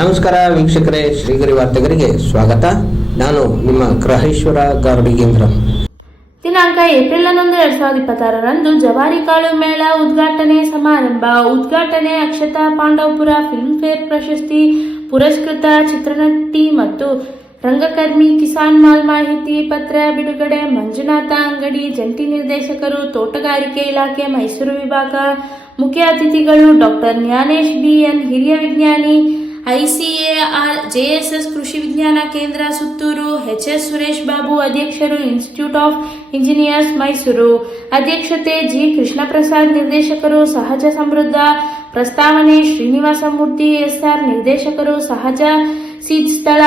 ನಮಸ್ಕಾರ ವೀಕ್ಷಕರೇ, ಶ್ರೀಗರಿ ವಾರ್ತೆಗರಿಗೆ ಸ್ವಾಗತ. ನಾನು ನಿಮ್ಮ ಗ್ರಹೇಶ್ವರ ಗಾರ್ಡಿಗೇಂದ್ರ. ದಿನಾಂಕ ಏಪ್ರಿಲ್ 11, 2026ರಂದು ಜವಾರಿ ಕಾಳು ಮೇಳ ಉದ್ಘಾಟನೆ ಸಮಾರಂಭ. ಉದ್ಘಾಟನೆ ಅಕ್ಷತಾ ಪಾಂಡವಪುರ ಫಿಲ್ಮ್ ಫೇರ್ ಪ್ರಶಸ್ತಿ ಪುರಸ್ಕೃತ ಚಿತ್ರನಟಿ ಮತ್ತು ರಂಗಕರ್ಮಿ ಕಿಸಾನ್ ಮಾಲ್ ಮಾಹಿತಿ ಪತ್ರ ಬಿಡುಗಡೆ. ಮಂಜುನಾಥ ಅಂಗಡಿ, ಜಂಟಿ ನಿರ್ದೇಶಕರು, ತೋಟಗಾರಿಕೆ ಇಲಾಖೆ, ಮೈಸೂರು ವಿಭಾಗ. ಮುಖ್ಯ ಅತಿಥಿಗಳು ಡಾಕ್ಟರ್ ಜ್ಞಾನೇಶ್ BN, ಹಿರಿಯ ವಿಜ್ಞಾನಿ, ICAR JSS ಕೃಷಿ ವಿಜ್ಞಾನ ಕೇಂದ್ರ ಸುತ್ತೂರು. HS ಸುರೇಶ್ ಬಾಬು, ಅಧ್ಯಕ್ಷರು, ಇನ್ಸ್ಟಿಟ್ಯೂಟ್ ಆಫ್ ಇಂಜಿನಿಯರ್ಸ್ ಮೈಸೂರು. ಅಧ್ಯಕ್ಷತೆ G ಕೃಷ್ಣಪ್ರಸಾದ್, ನಿರ್ದೇಶಕರು, ಸಹಜ ಸಮೃದ್ಧ. ಪ್ರಸ್ತಾವನೆ ಶ್ರೀನಿವಾಸ ಮೂರ್ತಿ SR, ನಿರ್ದೇಶಕರು, ಸಹಜ ಸೀಡ್ ಸ್ಥಳ,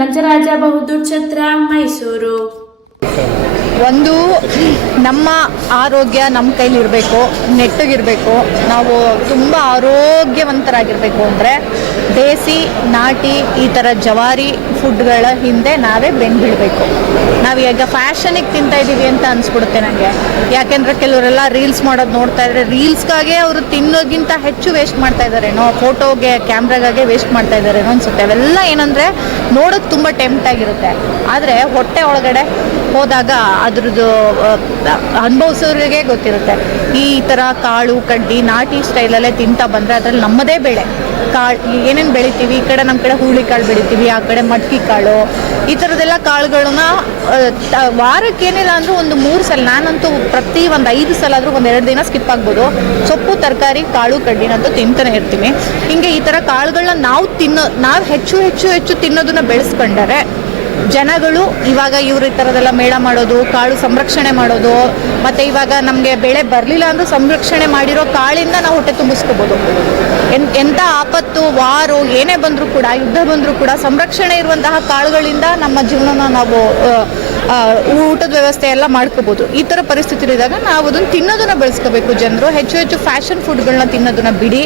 ನಂಜರಾಜ ಬಹದ್ದೂರ್ ಛತ್ರ, ಮೈಸೂರು. ಒಂದು, ನಮ್ಮ ಆರೋಗ್ಯ ನಮ್ಮ ಕೈಲಿರಬೇಕು, ನೆಟ್ಟಗಿರಬೇಕು. ನಾವು ತುಂಬ ಆರೋಗ್ಯವಂತರಾಗಿರಬೇಕು ಅಂದರೆ ದೇಸಿ, ನಾಟಿ, ಈ ಥರ ಜವಾರಿ ಫುಡ್ಗಳ ಹಿಂದೆ ನಾವೇ ಬೆನ್ನು ಬೀಳಬೇಕು. ನಾವು ಈಗ ಫ್ಯಾಷನಿಗೆ ತಿಂತಾ ಇದ್ದೀವಿ ಅಂತ ಅನಿಸ್ಬಿಡುತ್ತೆ ನನಗೆ. ಯಾಕೆಂದರೆ ಕೆಲವರೆಲ್ಲ ರೀಲ್ಸ್ ಮಾಡೋದು ನೋಡ್ತಾ ಇದ್ದಾರೆ, ರೀಲ್ಸ್ಗಾಗೆ ಅವರು ತಿನ್ನೋಗಿಂತ ಹೆಚ್ಚು ವೇಸ್ಟ್ ಮಾಡ್ತಾ ಇದ್ದಾರೇನೋ, ಫೋಟೋಗೆ ಕ್ಯಾಮ್ರಾಗಾಗೆ ವೇಸ್ಟ್ ಮಾಡ್ತಾ ಇದ್ದಾರೇನೋ ಅನಿಸುತ್ತೆ. ಅವೆಲ್ಲ ಏನಂದರೆ ನೋಡೋಕ್ಕೆ ತುಂಬ ಟೆಂಪ್ಟ್ ಆಗಿರುತ್ತೆ, ಆದರೆ ಹೊಟ್ಟೆ ಒಳಗಡೆ ಹೋದಾಗ ಅದ್ರದ್ದು ಅನುಭವಿಸೋರಿಗೆ ಗೊತ್ತಿರುತ್ತೆ. ಈ ಥರ ಕಾಳು ಕಡ್ಡಿ ನಾಟಿ ಸ್ಟೈಲಲ್ಲೇ ತಿಂತಾ ಬಂದರೆ ಅದರಲ್ಲಿ ನಮ್ಮದೇ ಬೆಳೆ ಕಾಳು ಏನೇನು ಬೆಳಿತೀವಿ. ಈ ಕಡೆ ನಮ್ಮ ಕಡೆ ಹುಳಿ ಕಾಳು ಬೆಳಿತೀವಿ, ಆ ಕಡೆ ಮಟ್ಕಿ ಕಾಳು, ಈ ಥರದ್ದೆಲ್ಲ ಕಾಳುಗಳನ್ನ ವಾರಕ್ಕೆ ಏನಿಲ್ಲ ಅಂದರೂ ಒಂದು 3 ಸಲ, ನಾನಂತೂ ಪ್ರತಿ ಒಂದು 5 ಸಲ ಆದರೂ ಒಂದು 2 ದಿನ ಸ್ಕಿಪ್ ಆಗ್ಬೋದು, ಸೊಪ್ಪು ತರಕಾರಿ ಕಾಳು ಕಡ್ಡಿನಂತೂ ತಿಂತಾನೆ ಇರ್ತೀನಿ. ಹಿಂಗೆ ಈ ಥರ ಕಾಳುಗಳನ್ನ ನಾವು ಹೆಚ್ಚು ತಿನ್ನೋದನ್ನ ಬೆಳೆಸ್ಕೊಂಡರೆ ಜನಗಳು ಇವಾಗ ಇವ್ರ ಈ ಥರದೆಲ್ಲ ಮೇಳ ಮಾಡೋದು, ಕಾಳು ಸಂರಕ್ಷಣೆ ಮಾಡೋದು, ಮತ್ತು ಇವಾಗ ನಮಗೆ ಬೆಳೆ ಬರಲಿಲ್ಲ ಅಂದರೂ ಸಂರಕ್ಷಣೆ ಮಾಡಿರೋ ಕಾಳಿಂದ ನಾವು ಹೊಟ್ಟೆ ತುಂಬಿಸ್ಕೋಬೋದು. ಎಂಥ ಆಪತ್ತು, ವಾರು ಏನೇ ಬಂದರೂ ಕೂಡ, ಯುದ್ಧ ಬಂದರೂ ಕೂಡ ಸಂರಕ್ಷಣೆ ಇರುವಂತಹ ಕಾಳುಗಳಿಂದ ನಮ್ಮ ಜೀವನನ ನಾವು ಊಟದ ವ್ಯವಸ್ಥೆ ಎಲ್ಲ ಮಾಡ್ಕೋಬೋದು. ಈ ಥರ ಪರಿಸ್ಥಿತಿ ಇದ್ದಾಗ ನಾವು ಅದನ್ನು ತಿನ್ನೋದನ್ನ ಬೆಳೆಸ್ಕೋಬೇಕು. ಜನರು ಹೆಚ್ಚು ಫ್ಯಾಷನ್ ಫುಡ್ಗಳನ್ನ ತಿನ್ನೋದನ್ನ ಬಿಡಿ,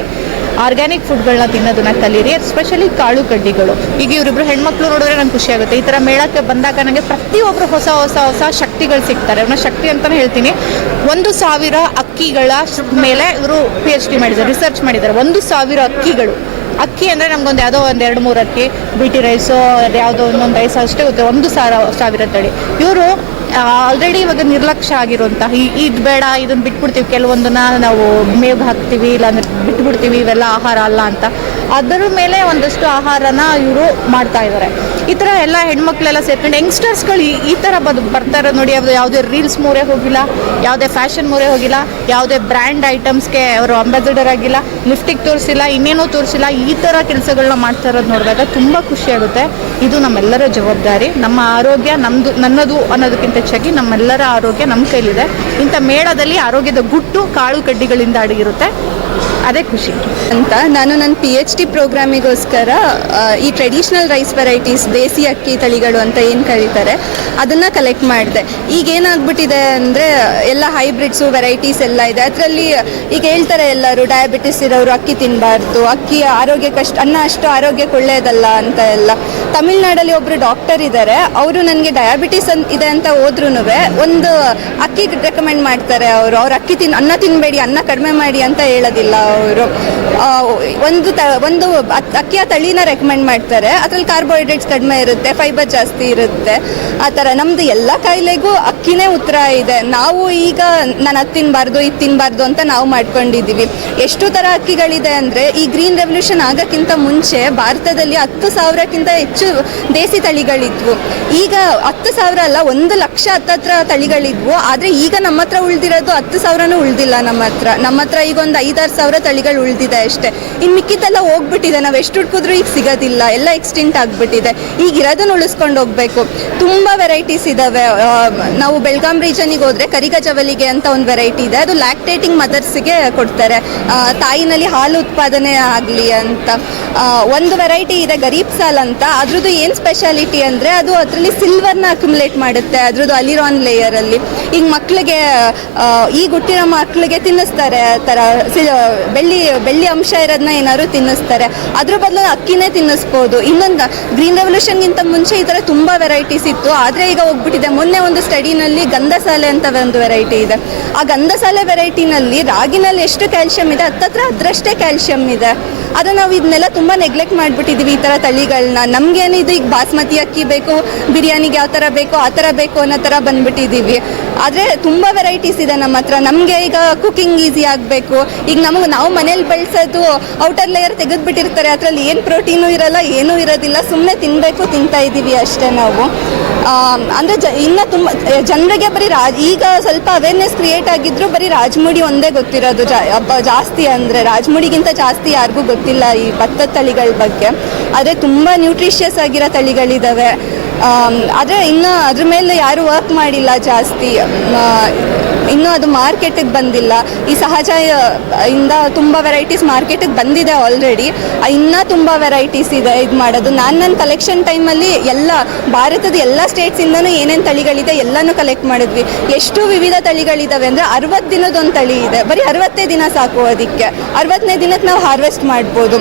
ಆರ್ಗ್ಯಾನಿಕ್ ಫುಡ್ಗಳನ್ನ ತಿನ್ನೋದನ್ನ ಕಲೀರಿ, ಎಸ್ಪೆಷಲಿ ಕಾಳು ಕಡ್ಡಿಗಳು. ಈಗ ಇವರಿಬ್ರು ಹೆಣ್ಮಕ್ಳು ನೋಡಿದ್ರೆ ನಂಗೆ ಖುಷಿ ಆಗುತ್ತೆ. ಈ ಥರ ಮೇಳಕ್ಕೆ ಬಂದಾಗ ನನಗೆ ಪ್ರತಿಯೊಬ್ಬರು ಹೊಸ ಶಕ್ತಿಗಳು ಸಿಗ್ತಾರೆ. ಅವನ್ನ ಶಕ್ತಿ ಅಂತಲೇ ಹೇಳ್ತೀನಿ. 1,000 ಅಕ್ಕಿಗಳ ಮೇಲೆ ಇವರು PhD ಮಾಡಿದ್ದಾರೆ, ರಿಸರ್ಚ್ ಮಾಡಿದ್ದಾರೆ. 1,000 ಅಕ್ಕಿಗಳು. ಅಕ್ಕಿ ಅಂದರೆ ನಮ್ಗೊಂದು ಯಾವುದೋ ಒಂದು 2-3 ಅಕ್ಕಿ, BT ರೈಸು, ಅದು ಯಾವುದೋ ಒಂದೊಂದು ರೈಸ್ ಅಷ್ಟೇ ಗೊತ್ತೆ. 1,000 ತಳಿ. ಇವರು ಆಲ್ರೆಡಿ ಇವಾಗ ನಿರ್ಲಕ್ಷ್ಯ ಆಗಿರುವಂಥ ಇದು ಬೇಡ, ಇದನ್ನು ಬಿಟ್ಬಿಡ್ತೀವಿ, ಕೆಲವೊಂದನ್ನ ನಾವು ಮೇವು ಹಾಕ್ತೀವಿ, ಇಲ್ಲಾಂದ್ರೆ ಬಿಟ್ಬಿಡ್ತೀವಿ, ಇವೆಲ್ಲ ಆಹಾರ ಅಲ್ಲ ಅಂತ ಅದರ ಮೇಲೆ ಒಂದಷ್ಟು ಆಹಾರನ ಇವರು ಮಾಡ್ತಾ ಇದ್ದಾರೆ. ಈ ಥರ ಎಲ್ಲ ಹೆಣ್ಮಕ್ಳೆಲ್ಲ ಸೇರ್ಕೊಂಡು ಯಂಗ್ಸ್ಟರ್ಸ್ಗಳು ಈ ಥರ ಬರ್ತಾರೆ ನೋಡಿ. ಯಾವುದೇ ರೀಲ್ಸ್ ಮೂರೇ ಹೋಗಿಲ್ಲ, ಯಾವುದೇ ಫ್ಯಾಷನ್ ಮೂರೇ ಹೋಗಿಲ್ಲ, ಯಾವುದೇ ಬ್ರ್ಯಾಂಡ್ ಐಟಮ್ಸ್ಗೆ ಅವರು ಅಂಬಾಸಿಡರ್ ಆಗಿಲ್ಲ, ಲಿಫ್ಟಿಗೆ ತೋರಿಸಿಲ್ಲ, ಇನ್ನೇನೋ ತೋರಿಸಿಲ್ಲ. ಈ ಥರ ಕೆಲಸಗಳನ್ನ ಮಾಡ್ತಾ ಇರೋದು ನೋಡಿದಾಗ ತುಂಬ ಖುಷಿಯಾಗುತ್ತೆ. ಇದು ನಮ್ಮೆಲ್ಲರ ಜವಾಬ್ದಾರಿ. ನಮ್ಮ ಆರೋಗ್ಯ ನನ್ನದು ಅನ್ನೋದಕ್ಕಿಂತ ಹೆಚ್ಚಾಗಿ ನಮ್ಮೆಲ್ಲರ ಆರೋಗ್ಯ ನಮ್ಮ ಕೈಲಿದೆ. ಇಂಥ ಮೇಳದಲ್ಲಿ ಆರೋಗ್ಯದ ಗುಟ್ಟು ಕಾಳು ಕಡ್ಡಿಗಳಿಂದ ಅಡಗಿರುತ್ತೆ, ಅದೇ ಖುಷಿ ಅಂತ. ನಾನು ನನ್ನ PhD ಪ್ರೋಗ್ರಾಮಿಗೋಸ್ಕರ ಈ ಟ್ರೆಡಿಷ್ನಲ್ ರೈಸ್ ವೆರೈಟೀಸ್, ದೇಸಿ ಅಕ್ಕಿ ತಳಿಗಳು ಅಂತ ಏನು ಕರೀತಾರೆ, ಅದನ್ನು ಕಲೆಕ್ಟ್ ಮಾಡಿದೆ. ಈಗ ಏನಾಗ್ಬಿಟ್ಟಿದೆ ಅಂದರೆ ಎಲ್ಲ ಹೈಬ್ರಿಡ್ಸು ವೆರೈಟೀಸ್ ಎಲ್ಲ ಇದೆ. ಅದರಲ್ಲಿ ಈಗ ಹೇಳ್ತಾರೆ ಎಲ್ಲರೂ, ಡಯಾಬಿಟಿಸ್ ಇರೋರು ಅಕ್ಕಿ ತಿನ್ನಬಾರ್ದು, ಅಕ್ಕಿ ಆರೋಗ್ಯಕ್ಕಷ್ಟು, ಅನ್ನ ಅಷ್ಟು ಆರೋಗ್ಯಕ್ಕೆ ಒಳ್ಳೆಯದಲ್ಲ ಅಂತ ಎಲ್ಲ. ತಮಿಳ್ನಾಡಲ್ಲಿ ಒಬ್ಬರು ಡಾಕ್ಟರ್ ಇದ್ದಾರೆ, ಅವರು ನನಗೆ ಡಯಾಬಿಟಿಸ್ ಇದೆ ಅಂತ ಹೋದ್ರೂ ಒಂದು ಅಕ್ಕಿ ರೆಕಮೆಂಡ್ ಮಾಡ್ತಾರೆ. ಅವ್ರು ಅಕ್ಕಿ ಅನ್ನ ತಿನ್ನಬೇಡಿ, ಅನ್ನ ಕಡಿಮೆ ಮಾಡಿ ಅಂತ ಹೇಳೋದಿಲ್ಲ. ಅವರು ಒಂದು ಅಕ್ಕಿಯ ತಳಿನ ರೆಕಮೆಂಡ್ ಮಾಡ್ತಾರೆ. ಅದರಲ್ಲಿ ಕಾರ್ಬೋಹೈಡ್ರೇಟ್ಸ್ ಕಡಿಮೆ ಇರುತ್ತೆ, ಫೈಬರ್ ಜಾಸ್ತಿ ಇರುತ್ತೆ. ಆ ಥರ ನಮ್ಮದು ಎಲ್ಲ ಕಾಯಿಲೆಗೂ ಅಕ್ಕಿನೇ ಉತ್ತರ ಇದೆ. ನಾವು ಈಗ ನಾನು ಅದು ತಿನ್ನಬಾರ್ದು, ಇದು ತಿನ್ನಬಾರ್ದು ಅಂತ ನಾವು ಮಾಡ್ಕೊಂಡಿದ್ದೀವಿ. ಎಷ್ಟು ಥರ ಅಕ್ಕಿಗಳಿದೆ ಅಂದರೆ, ಈ ಗ್ರೀನ್ ರೆವಲ್ಯೂಷನ್ ಆಗೋಕ್ಕಿಂತ ಮುಂಚೆ ಭಾರತದಲ್ಲಿ 10,000ಕ್ಕಿಂತ ಹೆಚ್ಚು ದೇಸಿ ತಳಿಗಳಿದ್ವು. ಈಗ 10,000 ಅಲ್ಲ, 1,00,000 ಹತ್ತತ್ರ ತಳಿಗಳಿದ್ವು. ಆದರೆ ಈಗ ನಮ್ಮ ಹತ್ರ ಉಳಿದಿರೋದು 10,000ನೂ ಉಳಿದಿಲ್ಲ. ನಮ್ಮ ಹತ್ರ ಈಗ ಒಂದು 5-6 ಸಾವಿರ ತಳಿಗಳು ಉಳಿದಿದೆ ಅಷ್ಟೇ. ಇನ್ನು ಮಿಕ್ಕಿದ್ದೆಲ್ಲ ಹೋಗ್ಬಿಟ್ಟಿದೆ. ನಾವು ಎಷ್ಟು ಹುಡ್ಕಿದ್ರೂ ಈಗ ಸಿಗೋದಿಲ್ಲ, ಎಲ್ಲ ಎಕ್ಸ್ಟಿಂಟ್ ಆಗಿಬಿಟ್ಟಿದೆ. ಈಗ ಇರೋದನ್ನು ಉಳಿಸ್ಕೊಂಡು ಹೋಗಬೇಕು. ತುಂಬ ವೆರೈಟೀಸ್ ಇದ್ದಾವೆ. ನಾವು ಬೆಳಗಾಂ ರೀಜನಿಗೆ ಹೋದರೆ ಕರಿಗಜವಲಿಗೆ ಅಂತ ಒಂದು ವೆರೈಟಿ ಇದೆ. ಅದು ಲ್ಯಾಕ್ಟೇಟಿಂಗ್ ಮದರ್ಸ್ಗೆ ಕೊಡ್ತಾರೆ, ತಾಯಿನಲ್ಲಿ ಹಾಲು ಉತ್ಪಾದನೆ ಆಗಲಿ ಅಂತ. ಒಂದು ವೆರೈಟಿ ಇದೆ ಗರೀಬ್ ಸಾಲ್ ಅಂತ. ಅದ್ರದ್ದು ಏನು ಸ್ಪೆಷಾಲಿಟಿ ಅಂದರೆ, ಅದು ಅದರಲ್ಲಿ ಸಿಲ್ವರ್ನ ಅಕ್ಯುಮುಲೇಟ್ ಮಾಡುತ್ತೆ, ಅದ್ರದ್ದು ಅಲಿರಾನ್ ಲೇಯರಲ್ಲಿ. ಈಗ ಮಕ್ಕಳಿಗೆ, ಈಗ ಹುಟ್ಟಿರೋ ಮಕ್ಕಳಿಗೆ ತಿನ್ನಿಸ್ತಾರೆ ಆ ಥರ ಬೆಳ್ಳಿ ಅಂಶ ಇರೋದನ್ನ ಏನಾದ್ರು ತಿನ್ನಿಸ್ತಾರೆ. ಅದ್ರ ಬದಲು ಅಕ್ಕಿನೇ ತಿನ್ನಿಸ್ಬೋದು. ಇನ್ನೊಂದು ಗ್ರೀನ್ ರೆವಲ್ಯೂಷನ್ಗಿಂತ ಮುಂಚೆ ಈ ಥರ ತುಂಬ ವೆರೈಟೀಸ್ ಇತ್ತು, ಆದರೆ ಈಗ ಹೋಗ್ಬಿಟ್ಟಿದೆ. ಮೊನ್ನೆ ಒಂದು ಸ್ಟಡಿನಲ್ಲಿ ಗಂಧಸಾಲೆ ಅಂತ ಒಂದು ವೆರೈಟಿ ಇದೆ. ಆ ಗಂಧಸಾಲೆ ವೆರೈಟಿನಲ್ಲಿ ರಾಗಿನಲ್ಲಿ ಎಷ್ಟು ಕ್ಯಾಲ್ಶಿಯಂ ಇದೆ, ಹತ್ತತ್ರ ಅದರಷ್ಟೇ ಕ್ಯಾಲ್ಶಿಯಂ ಇದೆ. ಆದರೆ ನಾವು ಇದನ್ನೆಲ್ಲ ತುಂಬ ನೆಗ್ಲೆಕ್ಟ್ ಮಾಡಿಬಿಟ್ಟಿದ್ದೀವಿ ಈ ಥರ ತಳಿಗಳನ್ನ. ನಮಗೇನಿದು ಈಗ ಬಾಸ್ಮತಿ ಅಕ್ಕಿ ಬೇಕು, ಬಿರಿಯಾನಿಗೆ ಯಾವ ಥರ ಬೇಕು ಆ ಥರ ಬೇಕು ಅನ್ನೋ ಥರ ಬಂದುಬಿಟ್ಟಿದ್ದೀವಿ. ಆದರೆ ತುಂಬ ವೆರೈಟೀಸ್ ಇದೆ ನಮ್ಮ ಹತ್ರ. ನಮಗೆ ಈಗ ಕುಕಿಂಗ್ ಈಸಿ ಆಗಬೇಕು. ಈಗ ನಾವು ಮನೇಲಿ ಬೆಳೆಸೋದು ಔಟರ್ ಲೇಯರ್ ತೆಗೆದುಬಿಟ್ಟಿರ್ತಾರೆ, ಅದರಲ್ಲಿ ಏನು ಪ್ರೋಟೀನು ಇರಲ್ಲ, ಏನೂ ಇರೋದಿಲ್ಲ, ಸುಮ್ಮನೆ ತಿನ್ನಬೇಕು, ತಿಂತಾ ಇದ್ದೀವಿ ಅಷ್ಟೇ ನಾವು. ಅಂದರೆ ಇನ್ನೂ ತುಂಬ ಜನರಿಗೆ ಬರೀ ಈಗ ಸ್ವಲ್ಪ ಅವೇರ್ನೆಸ್ ಕ್ರಿಯೇಟ್ ಆಗಿದ್ರು ಬರೀ ರಾಜಮುಡಿ ಒಂದೇ ಗೊತ್ತಿರೋದು ಜಾಸ್ತಿ. ಅಂದರೆ ರಾಜಮುಡಿಗಿಂತ ಜಾಸ್ತಿ ಯಾರಿಗೂ ಗೊತ್ತಿಲ್ಲ ಈ ಭತ್ತದ ತಳಿಗಳ ಬಗ್ಗೆ. ಆದರೆ ತುಂಬ ನ್ಯೂಟ್ರಿಷಿಯಸ್ ಆಗಿರೋ ತಳಿಗಳಿದ್ದಾವೆ. ಆದರೆ ಇನ್ನೂ ಅದ್ರ ಮೇಲೆ ಯಾರೂ ವರ್ಕ್ ಮಾಡಿಲ್ಲ ಜಾಸ್ತಿ. ಇನ್ನೂ ಅದು ಮಾರ್ಕೆಟಿಗೆ ಬಂದಿಲ್ಲ. ಈ ಸಹಜ ಇಂದ ತುಂಬ ವೆರೈಟೀಸ್ ಮಾರ್ಕೆಟಿಗೆ ಬಂದಿದೆ ಆಲ್ರೆಡಿ. ಇನ್ನೂ ತುಂಬ ವೆರೈಟೀಸ್ ಇದೆ ಇದು ಮಾಡೋದು. ನನ್ನ ಕಲೆಕ್ಷನ್ ಟೈಮಲ್ಲಿ ಎಲ್ಲ ಭಾರತದ ಎಲ್ಲ ಸ್ಟೇಟ್ಸಿಂದನೂ ಏನೇನು ತಳಿಗಳಿದೆ ಎಲ್ಲನೂ ಕಲೆಕ್ಟ್ ಮಾಡಿದ್ವಿ. ಎಷ್ಟು ವಿವಿಧ ತಳಿಗಳಿದ್ದಾವೆ ಅಂದರೆ 60 ದಿನದೊಂದು ತಳಿ ಇದೆ. ಬರೀ 60 ದಿನ ಸಾಕು ಅದಕ್ಕೆ. 60ನೇ ದಿನಕ್ಕೆ ನಾವು ಹಾರ್ವೆಸ್ಟ್ ಮಾಡ್ಬೋದು.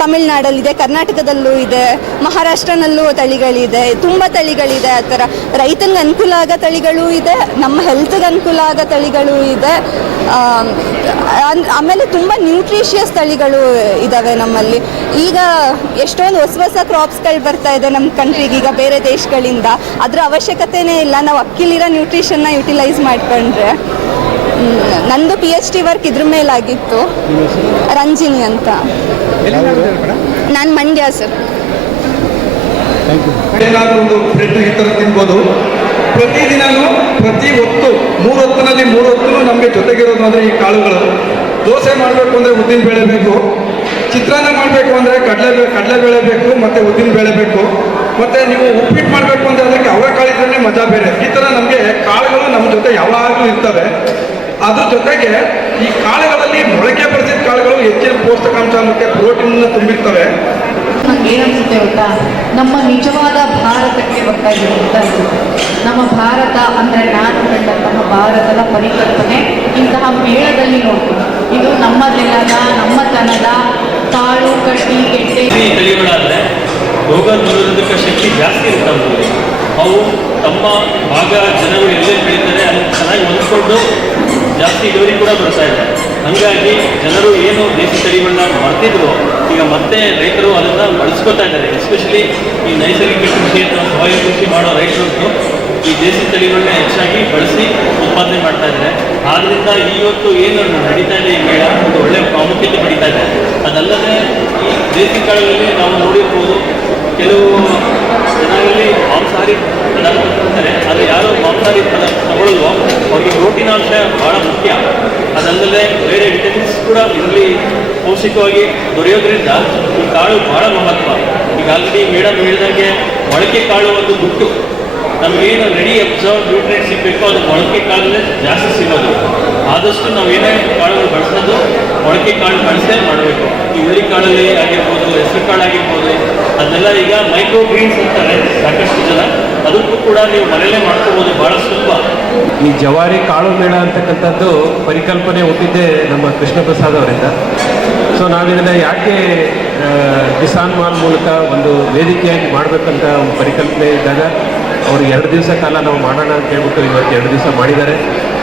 ತಮಿಳ್ನಾಡಲ್ಲಿದೆ, ಕರ್ನಾಟಕದಲ್ಲೂ ಇದೆ, ಮಹಾರಾಷ್ಟ್ರನಲ್ಲೂ ತಳಿಗಳಿದೆ, ತುಂಬ ತಳಿಗಳಿದೆ. ಆ ಥರ ರೈತನಿಗೆ ಅನುಕೂಲ ಆಗೋ ತಳಿಗಳು ಇದೆ, ನಮ್ಮ ಹೆಲ್ತ್ಗೆ ಅನುಕೂಲ ಆಗೋ ತಳಿಗಳು ಇದೆ. ಆಮೇಲೆ ತುಂಬ ನ್ಯೂಟ್ರಿಷಿಯಸ್ ತಳಿಗಳು ಇದ್ದಾವೆ ನಮ್ಮಲ್ಲಿ. ಈಗ ಎಷ್ಟೊಂದು ಹೊಸ ಕ್ರಾಪ್ಸ್ಗಳು ಬರ್ತಾ ಇದೆ ನಮ್ಮ ಕಂಟ್ರಿಗೆ ಈಗ ಬೇರೆ ದೇಶಗಳಿಂದ. ಅದರ ಅವಶ್ಯಕತೆನೇ ಇಲ್ಲ, ನಾವು ಅಕ್ಕಿಲಿರೋ ನ್ಯೂಟ್ರಿಷನ್ನ ಯುಟಿಲೈಸ್ ಮಾಡ್ಕೊಂಡ್ರೆ. ನಂದು PhD ವರ್ಕ್ ಇದ್ರ ಮೇಲಾಗಿತ್ತು. ರಂಜಿನಿ ಅಂತ. ನಾನು ಮಂಡ್ಯ ಸರ್. ಏನಾದರೂ ಒಂದು ಬ್ರೆಡ್ ಈ ಥರ ತಿನ್ಬೋದು. ಪ್ರತಿದಿನವೂ ಪ್ರತಿ ಹೊತ್ತು 3 ಹೊತ್ತಿನಲ್ಲಿ 3 ಹೊತ್ತು ನಮಗೆ ಜೊತೆಗಿರೋದು ಅಂದರೆ ಈ ಕಾಳುಗಳು. ದೋಸೆ ಮಾಡಬೇಕು ಅಂದರೆ ಉದ್ದಿನ ಬೇಳೆ ಬೇಕು, ಚಿತ್ರಾನ್ನ ಮಾಡಬೇಕು ಅಂದರೆ ಕಡಲೆಬೇಳೆ ಬೇಕು, ಮತ್ತು ಉದ್ದಿನ ಬೇಳೆ ಬೇಕು, ಮತ್ತು ನೀವು ಉಪ್ಪಿಟ್ಟು ಮಾಡಬೇಕು ಅಂದರೆ ಅದಕ್ಕೆ ಅವರೆಕಾಳು ಇದ್ರೇ ಮಜಾ ಬೇರೆ. ಈ ಥರ ನಮಗೆ ಕಾಳುಗಳು ನಮ್ಮ ಜೊತೆ ಯಾವಾಗಲೂ ಇರ್ತವೆ. ಅದ್ರ ಜೊತೆಗೆ ಈ ಕಾಳುಗಳಲ್ಲಿ ಮೊಳಕೆ ಬರೆಸಿದ ಕಾಳುಗಳು ಹೆಚ್ಚಿನ ಪೌಷ್ಟಿಕಾಂಶ ಮತ್ತು ಪ್ರೋಟೀನ್ ತುಂಬಿರ್ತವೆ. ನಮ್ಗೆ ಏನನ್ಸುತ್ತೆ ಗೊತ್ತಾ, ನಮ್ಮ ನಿಜವಾದ ಭಾರತಕ್ಕೆ ಗೊತ್ತಾಗಿರುವಂಥ ಇದು. ನಮ್ಮ ಭಾರತ ಅಂದರೆ ನಾನು ಕಂಡ ನಮ್ಮ ಭಾರತದ ಪರಿಕಲ್ಪನೆ ಇಂತಹ ಮೇಳದಲ್ಲಿ ನೋಡ್ತೀವಿ. ಇದು ನಮ್ಮದೆಲ್ಲದ ನಮ್ಮತನದ ಕಾಳು ಕಡ್ಡಿ ಗೆಡ್ಡೆ ತಳಿಗಳಾದರೆ ರೋಗ ನಿರೋಧಕ ಶಕ್ತಿ ಜಾಸ್ತಿ ಇರ್ತವೆ. ಅವು ತಮ್ಮ ಭಾಗ ಜನಗಳು ಎಲ್ಲೆಲ್ಲಿ ಬೆಳೀತಾರೆ ಅದನ್ನು ಚೆನ್ನಾಗಿ ಹೊಂದ್ಕೊಂಡು ಜಾಸ್ತಿ ಇಳುವರಿ ಕೂಡ ಬರ್ತಾ ಇದೆ. ಹಾಗಾಗಿ ಜನರು ಏನು ದೇಸಿ ತಳಿಗಳನ್ನ ಮರ್ತಿದ್ರು, ಈಗ ಮತ್ತೆ ರೈತರು ಅದನ್ನು ಬಳಸ್ಕೊತಾ ಇದ್ದಾರೆ. ಎಸ್ಪೆಷಲಿ ಈ ನೈಸರ್ಗಿಕ ಕೃಷಿ ಅಥವಾ ಸಾವಯವ ಕೃಷಿ ಮಾಡೋ ರೈತರು ಈ ದೇಸಿ ತಳಿಗಳನ್ನ ಹೆಚ್ಚಾಗಿ ಬಳಸಿ ಉತ್ಪಾದನೆ ಮಾಡ್ತಾ ಇದ್ದಾರೆ. ಆದ್ದರಿಂದ ಇವತ್ತು ಏನು ನಡೀತಾ ಇದೆ ಈ ಮೇಳ ಒಂದು ಒಳ್ಳೆಯ ಪ್ರಾಮುಖ್ಯತೆ ಪಡೀತಾ ಇದೆ. ಅದಲ್ಲದೆ ಈ ದೇಸಿ ಕಾಳುಗಳಲ್ಲಿ ನಾವು ನೋಡಿರ್ಬೋದು, ಕೆಲವು ಜನರಲ್ಲಿ ಮಾಂಸಾಹಾರಿ ಪದಾರ್ಥ ತಿಂತಾರೆ, ಆದರೆ ಯಾರು ಮಾಂಸಾಹಾರಿ ಪದಾರ್ಥ ತಗೊಳ್ಳಲ್ವೋ ಅವ್ರಿಗೆ ಪ್ರೋಟೀನಾಂಶ ಭಾಳ ಮುಖ್ಯ. ಅದಲ್ಲದೆ ಬೇರೆ ವಿಟಮಿನ್ಸ್ ಕೂಡ ಇದರಲ್ಲಿ ಪೌಷ್ಟಿಕವಾಗಿ ದೊರೆಯೋದ್ರಿಂದ ಈ ಕಾಳು ಭಾಳ ಮಹತ್ವ. ಈಗ ಆಲ್ರೆಡಿ ಮೇಡಮ್ ಹೇಳಿದಾಗೆ ಮೊಳಕೆ ಕಾಳು ಒಂದು ಗುಟ್ಟು. ನಮಗೇನು ರೆಡಿ ಅಬ್ಸರ್ವ್ ನ್ಯೂಟ್ರಿಯೆಂಟ್ಸ್ ಸಿಗಬೇಕು ಅದು ಮೊಳಕೆ ಕಾಳಲ್ಲೇ ಜಾಸ್ತಿ ಸಿಗೋದು. ಆದಷ್ಟು ನಾವು ಏನೇ ಕಾಳುಗಳು ಬಳಸೋದು ಮೊಳಕೆ ಕಾಳು ಬಳಸೇ ಮಾಡಬೇಕು. ಈ ಹುಳಿ ಕಾಳಲ್ಲಿ ಆಗಿರ್ಬೋದು, ಹೆಸರು ಕಾಳು ಆಗಿರ್ಬೋದು, ಅದನ್ನೆಲ್ಲ ಈಗ ಮೈಕ್ರೋ ಗ್ರೀನ್ಸ್ ಅಂತಾರೆ ಸಾಕಷ್ಟು ಜನ. ಅದಕ್ಕೂ ಕೂಡ ನೀವು ಮನೆಯಲ್ಲೇ ಮಾಡ್ಕೋಬೋದು, ಭಾಳ ಸುಲಭ. ಈ ಜವಾರಿ ಕಾಳು ಮೇಳ ಅಂತಕ್ಕಂಥದ್ದು ಪರಿಕಲ್ಪನೆ ಹುಟ್ಟಿದ್ದೆ ನಮ್ಮ ಕೃಷ್ಣ ಪ್ರಸಾದ್ ಅವರಿಂದ. ಸೊ ನಾವಿದನ್ನು ಯಾಕೆ ಕಿಸಾನ್ ಮಾಲ್ ಮೂಲಕ ಒಂದು ವೇದಿಕೆಯಾಗಿ ಮಾಡಬೇಕಂತ ಒಂದು ಪರಿಕಲ್ಪನೆ ಇದ್ದಾಗ ಅವರು 2 ದಿವಸ ಕಾಲ ನಾವು ಮಾಡೋಣ ಅಂತ ಹೇಳ್ಬಿಟ್ಟು ಇವತ್ತು 2 ದಿವಸ ಮಾಡಿದ್ದಾರೆ.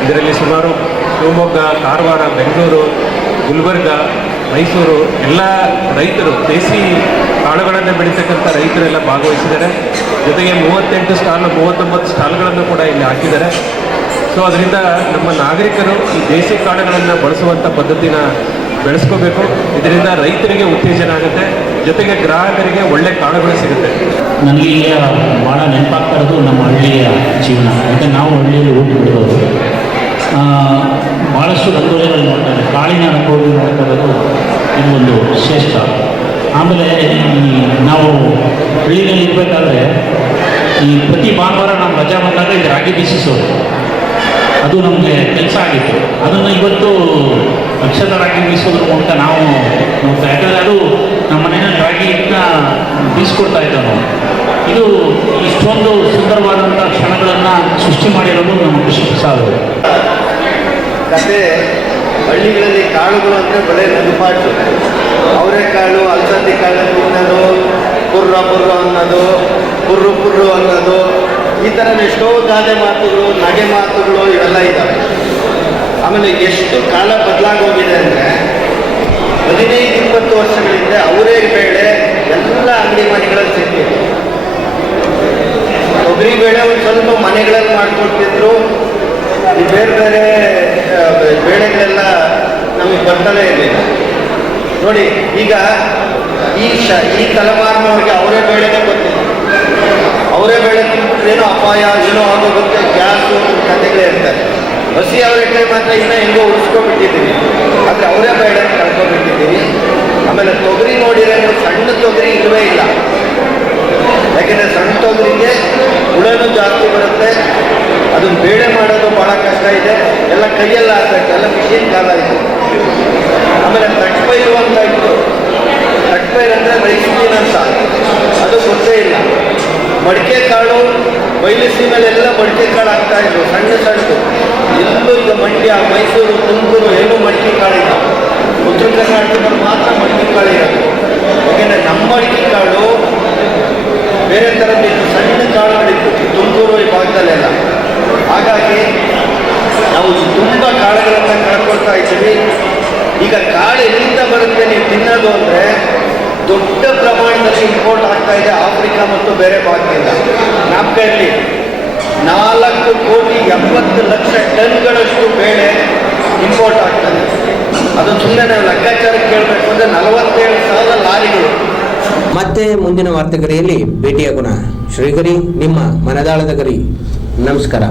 ಇದರಲ್ಲಿ ಸುಮಾರು ಶಿವಮೊಗ್ಗ, ಕಾರವಾರ, ಬೆಂಗಳೂರು, ಗುಲ್ಬರ್ಗ, ಮೈಸೂರು ಎಲ್ಲ ರೈತರು, ದೇಸಿ ಕಾಳುಗಳನ್ನು ಬೆಳೀತಕ್ಕಂಥ ರೈತರೆಲ್ಲ ಭಾಗವಹಿಸಿದ್ದಾರೆ. ಜೊತೆಗೆ 38 ಸ್ಟಾಲ್, 39 ಸ್ಟಾಲ್ಗಳನ್ನು ಕೂಡ ಇಲ್ಲಿ ಹಾಕಿದ್ದಾರೆ. ಸೊ ಅದರಿಂದ ನಮ್ಮ ನಾಗರಿಕರು ಈ ದೇಸಿ ಕಾಳುಗಳನ್ನು ಬಳಸುವಂಥ ಪದ್ಧತಿನ ಬೆಳೆಸ್ಕೋಬೇಕು. ಇದರಿಂದ ರೈತರಿಗೆ ಉತ್ತೇಜನ ಆಗುತ್ತೆ, ಜೊತೆಗೆ ಗ್ರಾಹಕರಿಗೆ ಒಳ್ಳೆ ಕಾಳುಗಳು ಸಿಗುತ್ತೆ. ನನಗೆ ಈಗ ಭಾಳ ನೆನಪಾಗ್ತಾ ಇರೋದು ನಮ್ಮ ಹಳ್ಳಿಯ ಜೀವನ. ಯಾಕಂದರೆ ನಾವು ಹಳ್ಳಿಯಲ್ಲಿ ಹುಟ್ಟಿ ಬಿಡೋದು. ಭಾಳಷ್ಟು ರಂಗೋಲಿಗಳು ನೋಡ್ತಾರೆ, ಕಾಳಿನ ರಂಗೋಲಿ ನೋಡ್ತಾ ಇರೋದು ಇದು ಒಂದು ಶ್ರೇಷ್ಠ. ಆಮೇಲೆ ನಾವು ಹಳ್ಳಿಯಲ್ಲಿ ಇರಬೇಕಾದ್ರೆ ಈ ಪ್ರತಿ ಭಾನುವಾರ ನಮ್ಮ ರಜಾ ಬಂದಾಗ ಇದು ರಾಗಿ ಬೀಸಿಸೋದು, ಅದು ನಮಗೆ ಕೆಲಸ ಆಗಿತ್ತು. ಅದನ್ನು ಇವತ್ತು ಅಕ್ಷರ ರಾಗಿ ಬೀಸೋದ್ರ ಮೂಲಕ ನಾವು ನೋಡ್ತಾ, ಯಾಕಂದರೆ ಅದು ನಮ್ಮ ಮನೆಯಲ್ಲಿ ರಾಗಿಯಿಂದ ಬೀಸ್ಕೊಡ್ತಾ ಇದ್ದೋ ನಾವು. ಇದು ಇಷ್ಟೊಂದು ಸುಂದರವಾದಂಥ ಕ್ಷಣಗಳನ್ನು ಸೃಷ್ಟಿ ಮಾಡಿರೋದು ನಮ್ಮ ಕೃಷ್ಣ ಪ್ರಸಾದ್ ಅವರು. ಕತೆ ಹಳ್ಳಿಗಳಲ್ಲಿ ಕಾಳುಗಳು ಅಂದರೆ ಬಳೆ ನಗುಪಾಟು. ಅವರೆಕಾಳು, ಅಲಸಂದಿ ಕಾಳು ತಿನ್ನೋದು, ಪುರ್ರ ಅನ್ನೋದು, ಪುರ್ರು ಅನ್ನೋದು, ಈ ಥರ ಎಷ್ಟೋ ಗಾದೆ ಮಾತುಗಳು, ನಗೆ ಮಾತುಗಳು ಇವೆಲ್ಲ ಇದ್ದಾವೆ. ಆಮೇಲೆ ಎಷ್ಟು ಕಾಲ ಬದಲಾಗೋಗಿದೆ ಅಂದರೆ 15-20 ವರ್ಷಗಳಿಂದ ಅವರೇ ಬೇಳೆ ಎಲ್ಲ ಅಂಗಡಿ ಮನೆಗಳಲ್ಲಿ ಸಿಗ್ತಿತ್ತು. ತೊಗರಿ ಬೇಳೆ ಒಂದು ಸ್ವಲ್ಪ ಮನೆಗಳಲ್ಲಿ ಮಾಡ್ಕೊಡ್ತಿದ್ರು. ಈ ಬೇರೆ ಬೇರೆ ಬೇಳೆಗಳೆಲ್ಲ ನಮಗೆ ಬರ್ತಲೇ ಇರಲಿಲ್ಲ. ನೋಡಿ, ಈಗ ಈ ತಲೆಮಾರಿನವ್ರಿಗೆ ಅವರೇ ಬೇಳೆನೇ ಗೊತ್ತಿಲ್ಲ. ಅವರೇ ಬೇಳೆ ತಿಂದ್ಬಿಟ್ರೆ ಏನೋ ಅಪಾಯ, ಏನೋ ಆಗೋಗುತ್ತೆ, ಗ್ಯಾಸು ಕಥೆಗಳೇ ಇರ್ತಾರೆ. ಹಸಿ ಅವರೆಕಾಯಿ ಮಾತ್ರ ಇನ್ನೂ ಹೆಂಗೋ ಉಳಿಸ್ಕೊಂಡ್ಬಿಟ್ಟಿದ್ದೀವಿ, ಆದರೆ ಅವರೇ ಬೇಳೆ ಕಳ್ಕೊಂಡ್ಬಿಟ್ಟಿದ್ದೀವಿ. ಆಮೇಲೆ ತೊಗರಿ ನೋಡಿದ್ರೆ ನೀವು ಸಣ್ಣ ತೊಗರಿ ಇಲ್ಲವೇ ಇಲ್ಲ. ಯಾಕೆಂದರೆ ಸಣ್ಣ ತೊಗರಿಗೆ ಹುಳನೂ ಜಾಸ್ತಿ ಬರುತ್ತೆ. ಅದನ್ನು ಬೇಳೆ ಮಾಡೋದು ಭಾಳ ಕಷ್ಟ ಇದೆ. ಎಲ್ಲ ಕೈಯೆಲ್ಲ ಹಾಕಬೇಕು, ಎಲ್ಲ ಮಿಷಿನ್ ಕಾಲ ಇತ್ತು. ಆಮೇಲೆ ತಟ್ಪೈರು ಅಂತ ಇತ್ತು. ತಟ್ಪೈರು ಅಂದರೆ ರೈಸ್ ಮೀನ್ ಅಂತ, ಅದು ಗೊತ್ತೇ ಇಲ್ಲ. ಮಡಿಕೆ ಕಾಳು ಬಯಲುಸೀಮೆಲೆಲ್ಲ ಮಡಿಕೆ ಕಾಳು ಹಾಕ್ತಾಯಿದ್ರು, ಸಣ್ಣ ಸಣ್ಣದು. ಎಲ್ಲೂ ಈಗ ಮಂಡ್ಯ, ಮೈಸೂರು, ತುಮಕೂರು ಏನೂ ಮಡಿಕೆ ಕಾಳಿಲ್ಲ. ಉತ್ತರ ಕರ್ನಾಟಕದಲ್ಲಿ ಮಾತ್ರ ಮಡಿಕೆ ಕಾಳು ಇರೋದು. ಯಾಕೆಂದರೆ ನಮ್ಮ ಮಡಿಕೆ ಕಾಳು ಬೇರೆ ಥರದ್ದು ಸಣ್ಣ ಕಾಳುಗಳಿತ್ತು ತುಮಕೂರು ಈ ಭಾಗದಲ್ಲೆಲ್ಲ. ಹಾಗಾಗಿ ನಾವು ತುಂಬ ಕಾಳುಗಳನ್ನು ಕಳ್ಕೊಳ್ತಾ ಇದ್ದೀವಿ. ಈಗ ಕಾಳು ಎಲ್ಲಿಂದ ಬರುತ್ತೆ ನೀವು ತಿನ್ನೋದು ಅಂದರೆ ದೊಡ್ಡ ಪ್ರಮಾಣದಲ್ಲಿ ಇಂಪೋರ್ಟ್ ಆಗ್ತಾ ಇದೆ ಆಫ್ರಿಕಾ ಮತ್ತು ಬೇರೆ ಭಾಗದಿಂದ. ಜ್ಞಾಪಕ ಇರಲಿ, 4,70,00,000 ಟನ್ಗಳಷ್ಟು ಬೇಳೆ ಇಂಪೋರ್ಟ್ ಆಗ್ತದೆ. ಅದು ಸುಮ್ಮನೆ ನಾವು ಲೆಕ್ಕಾಚಾರಕ್ಕೆ ಕೇಳಬೇಕು ಅಂದರೆ 47,000 ಲಾರಿಗಳು. ಮತ್ತೆ ಮುಂದಿನ ವಾರ್ತೆಗರಿಯಲ್ಲಿ ಭೇಟಿಯಾಗೋಣ. ಶ್ರೀಗರಿ, ನಿಮ್ಮ ಮನದಾಳದ ಗರಿ. ನಮಸ್ಕಾರ.